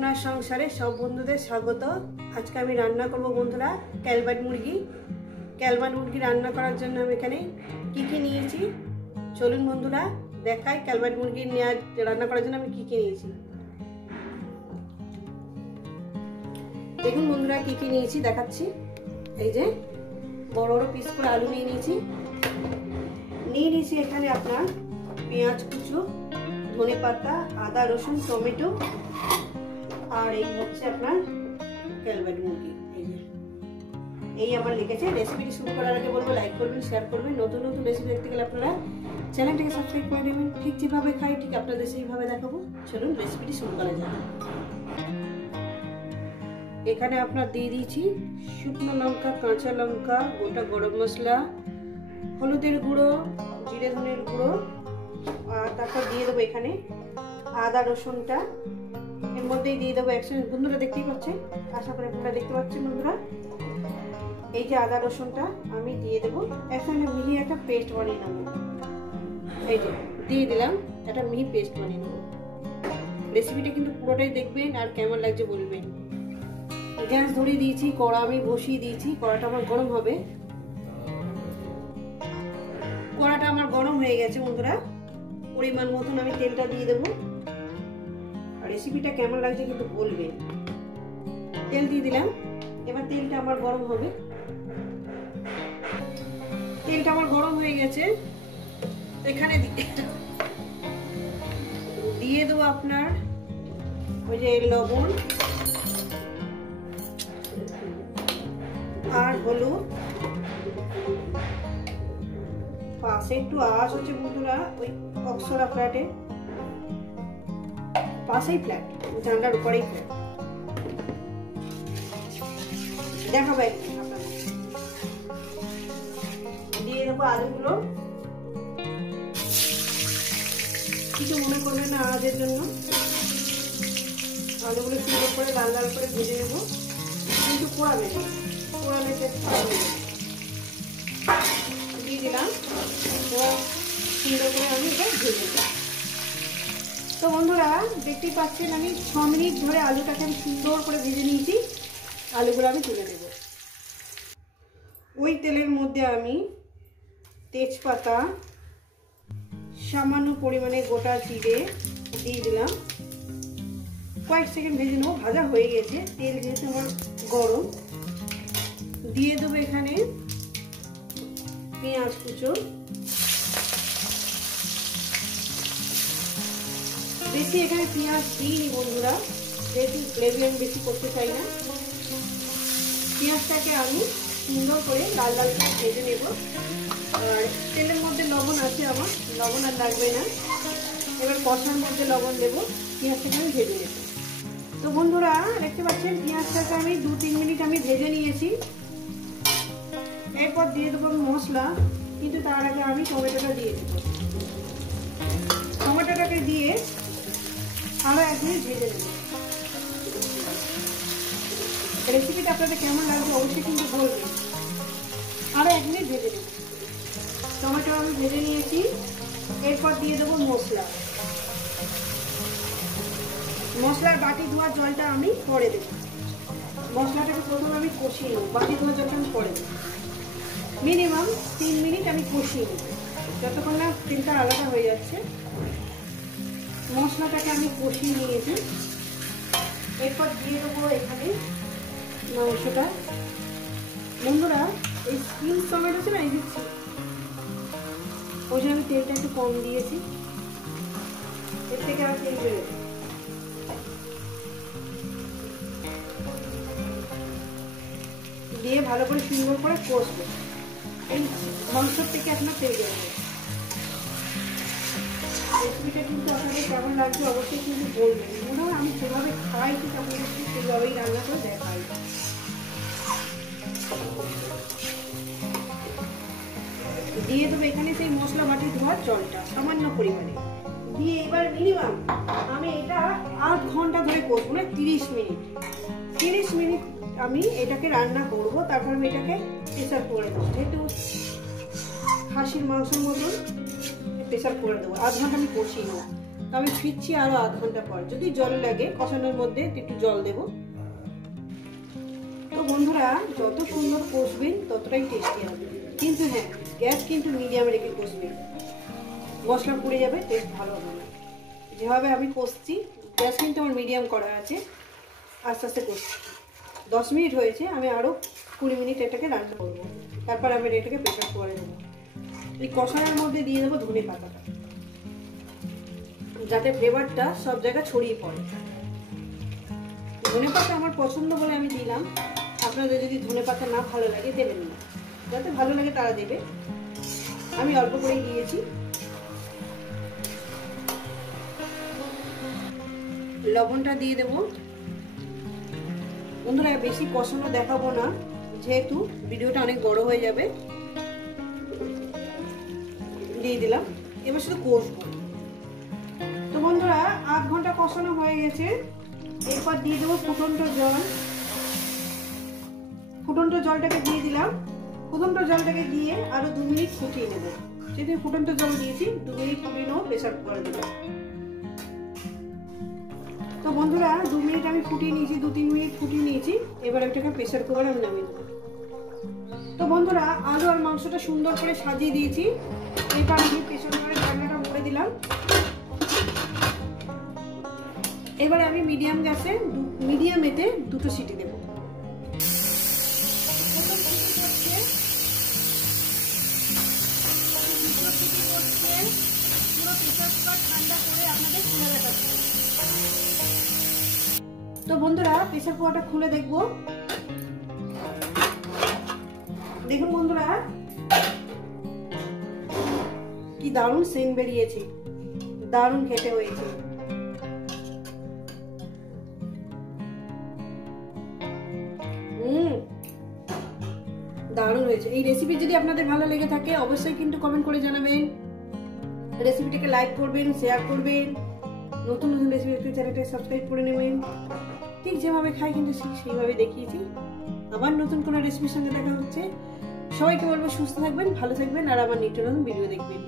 সোনার সংসারে সব বন্ধুদের স্বাগত। আজকে আমি রান্না করব বন্ধুরা ক্যালবাট মুরগি। ক্যালবাট মুরগি রান্না করার জন্য আমি এখানে কি কি নিয়েছি চলুন বন্ধুরা দেখাই। ক্যালবাট মুরগি রান্না করার জন্য আমি কি কি নিয়েছি দেখুন বন্ধুরা, কি কি নিয়েছি দেখাচ্ছি। এই যে বড় বড় পিস করে আলু নিয়ে নিয়েছি এখানে আপনার পেঁয়াজ কুচো, ধনে পাতা, আদা রসুন, টমেটো, আর এই হচ্ছে আপনার ক্যালবাট মুরগি। এই আমার লিখেছে। রেসিপিটি শুরু করার আগে বলবো লাইক করবেন, শেয়ার করবেন। নতুন নতুন রেসিপি দেখতে গেলে আপনারা চ্যানেলটাকে সাবস্ক্রাইব করে নেবেন। ঠিক যেভাবে খাই ঠিক আপনাদের সেইভাবে দেখাবো। চলুন রেসিপিটি শুরু করা যাক। এখানে আপনার দিয়ে দিয়েছি শুকনো লঙ্কা, কাঁচা লঙ্কা, গোটা গরম মশলা, হলুদের গুঁড়ো, জিরে ধনের গুঁড়ো, আর তারপর দিয়ে দেবো এখানে আদা রসুনটা এর মধ্যেই দিয়ে দেবো একসঙ্গে। বন্ধুরা দেখতেই পাচ্ছেন, আশা করি আপনারা দেখতে পাচ্ছেন বন্ধুরা। এই যে আদা রসুনটা আমি দিয়ে দেবো একসঙ্গে মিলিয়ে একটা পেস্ট বানিয়ে নেবো। এই যে দিয়ে দিলাম, একটা মিহি পেস্ট বানিয়ে নেবো। রেসিপিটা কিন্তু পুরোটাই দেখবেন আর কেমন লাগছে বলবেন। গ্যাস ধরিয়ে দিয়েছি, কড়া আমি বসিয়ে দিয়েছি। কড়াটা আমার গরম হবে। কড়াটা আমার গরম হয়ে গেছে বন্ধুরা। পরিমাণ মতন আমি তেলটা দিয়ে দেবো। আর রেসিপিটা কেমন লাগছে কিন্তু বলবেন। তেল দিয়ে দিলাম। এবার তেলটা আমার গরম হবে। তেলটা আমার গরম হয়ে গেছে। এখানে দিয়ে দেবো আপনার ওই যে লবণ আর হলুদ। পাশে একটু আওয়াজ হচ্ছে বন্ধুরা, ওই অক্সরা ফ্ল্যাটে পাশেই ফ্ল্যাট, জানলার উপরেই ফ্ল্যাট। দেখাবো একদিন আপনাদের। দিয়ে দেবো আলুগুলো। কিছু মনে করবেন না আওয়াজের জন্য। আলুগুলো সুন্দর করে লাল লাল করে ভেজে নেবো, কিন্তু পোড়াবে না, পোড়ালে দিয়ে দিলাম। সুন্দর করে আমি এটা ভেজে নেব। তো বন্ধুরা দেখতেই পাচ্ছেন আমি 6 মিনিট ধরে আলুটাকে আমি সুন্দর করে ভেজে নিয়েছি। আলুগুলো আমি তুলে নেব। ওই তেলের মধ্যে আমি তেজপাতা, সামান্য পরিমাণে গোটা জিরে দিয়ে দিলাম। কয়েক সেকেন্ড ভেজে নেবো। ভাজা হয়ে গেছে, তেল যেহেতু আমার গরম। দিয়ে দেবো এখানে পেঁয়াজ কুচো। বেশি এখানে পেঁয়াজ দিইনি বন্ধুরা, যেহেতু গ্রেভি আমি বেশি করতে চাই না। পেঁয়াজটাকে আমি সুন্দর করে লাল লাল করে ভেজে নেব। আর তেলের মধ্যে লবণ আছে আমার, লবণ আর লাগবে না। এবার কষার মধ্যে লবণ দেবো। পেঁয়াজটাকে আমি ভেজে নেব। তো বন্ধুরা দেখতে পাচ্ছেন পেঁয়াজটাকে আমি 2-3 মিনিট আমি ভেজে নিয়েছি। এরপর দিয়ে দেবো মশলা, কিন্তু তার আগে আমি টমেটোটা দিয়ে দেবো। টমেটোটাকে দিয়ে আরো 1 মিনিট ভেজে নেব। রেসিপিটা আপনাদের কেমন লাগবে অবশ্যই কিন্তু বলবেন। আরো 1 মিনিট ভেজে নেব। টমেটো আমি ভেজে নিয়েছি। এরপর দিয়ে দেবো মশলা। মশলার বাটি ধোয়া জলটা আমি পরে দেবো। মশলাটাকে প্রথমে আমি কষিয়ে নেব। বাটি ধোয়া জলটা আমি পরে দেবো। মিনিমাম 3 মিনিট আমি কষিয়ে নেব, যতক্ষণ না তেলটা আলাদা হয়ে যাচ্ছে। মশলাটাকে আমি কষিয়ে নিয়েছি। এরপর দিয়ে দেবো এখানে মাংসটা। বন্ধুরা এই স্কিন টমেটো আছে না, এই দিচ্ছি, ওই জন্য আমি তেলটা একটু কম দিয়েছি। এর থেকে আর তেল বেরোবে। দিয়ে ভালো করে সুন্দর করে কষবো। এই মাংসর থেকে আপনার তেল বেরোবে। রেসিপিটা কিন্তু আপনাদের কেমন লাগবে অবশ্যই কিন্তু বলবেন। মনে হয় আমি যেভাবে খাই ঠিক আপনাদের সেভাবেই রান্না করে দেখাই। দিয়ে দেবো এখানে সেই মশলা বাটি ধোয়ার জলটা সামান্য পরিমাণে দিয়ে। এবার মিনিমাম আমি এটা 8 ঘন্টা ধরে কষবো, না 30 মিনিট। 30 মিনিট আমি এটাকে রান্না করব। তারপর আমি এটাকে প্রেসার করে দেবো। যেহেতু খাসির মাংসের মতন প্রেসার করে দেবো। 8 ঘন্টা আমি কষিয়ে নেবো। তো আমি ফিরছি আরো আধ ঘন্টা পর। যদি জল লাগে কষানোর মধ্যে একটু জল দেব। তো বন্ধুরা যত সুন্দর কষবেন ততটাই টেস্টি হবে, কিন্তু হ্যাঁ গ্যাস কিন্তু মিডিয়ামে রেখে কষবেন, মশলা পুড়ে যাবে, টেস্ট ভালো হবে না। যেভাবে আমি কষছি গ্যাস কিন্তু আমার মিডিয়াম করা আছে, আস্তে আস্তে কষছি। 10 মিনিট হয়েছে, আমি আরও 20 মিনিট এটাকে রান্না করবো, তারপর আমি এটাকে প্রেসার কুকারে দেবো। এই কষানোর মধ্যে দিয়ে দেবো ধনে পাতাটা, যাতে ফ্লেভারটা সব জায়গায় ছড়িয়ে পড়ে। ধনে পাতা আমার পছন্দ বলে আমি দিলাম, আপনাদের যদি ধনে পাতা না ভালো লাগে দেবেন না, যাতে ভালো লাগে তারা দেবে। আমি অল্প করেই দিয়েছি। লবণটা দিয়ে দেব। বন্ধুরা বেশি কষানো দেখাবো না, যেহেতু ভিডিওটা অনেক বড় হয়ে যাবে। দিয়ে দিলাম, এবার শুধু কষবো। তো বন্ধুরা আধ ঘন্টা কষানো হয়ে গেছে, এরপর দিয়ে দেবো ফুটন্ত জল। ফুটন্ত জলটাকে দিয়ে দিলাম। ফুটন্ত জলটাকে দিয়ে আরো 2 মিনিট ফুটিয়ে নেব। যেহেতু ফুটন্ত জল দিয়েছি 2 মিনিট ফুটিয়ে নেবো, প্রেসার কুকারে দেবো। তো বন্ধুরা 2 মিনিট আমি ফুটিয়ে নিয়েছি, 2-3 মিনিট ফুটিয়ে নিয়েছি। এবার এটাকে প্রেসার কুকারে আমি নামিয়ে দেবো। তো বন্ধুরা আলু আর মাংসটা সুন্দর করে সাজিয়ে দিয়েছি। এবার আমি প্রেসার কুকারের ঢাকনাটা মুড়ে দিলাম। এবারে আমি মিডিয়ামেতে 2টো সিটি দেবো। তো বন্ধুরা প্রেসার কুকারটা খুলে দেখবো। দেখুন বন্ধুরা কি দারুণ সেন্ট বেরিয়েছে, দারুণ খেতে হয়েছে। দারুণ হয়েছে। এই রেসিপি যদি আপনাদের ভালো লেগে থাকে অবশ্যই কিন্তু কমেন্ট করে জানাবেন, রেসিপিটাকে লাইক করবেন, শেয়ার করবেন, নতুন নতুন রেসিপি চ্যানেলটা সাবস্ক্রাইব করে নেবেন। ঠিক যেভাবে খাই কিন্তু সেইভাবে দেখিয়েছি। আবার নতুন কোনো রেসিপির সঙ্গে দেখা হচ্ছে। সবাইকে বলবো সুস্থ থাকবেন, ভালো থাকবেন, আর আমার নিত্য নতুন ভিডিও দেখবেন।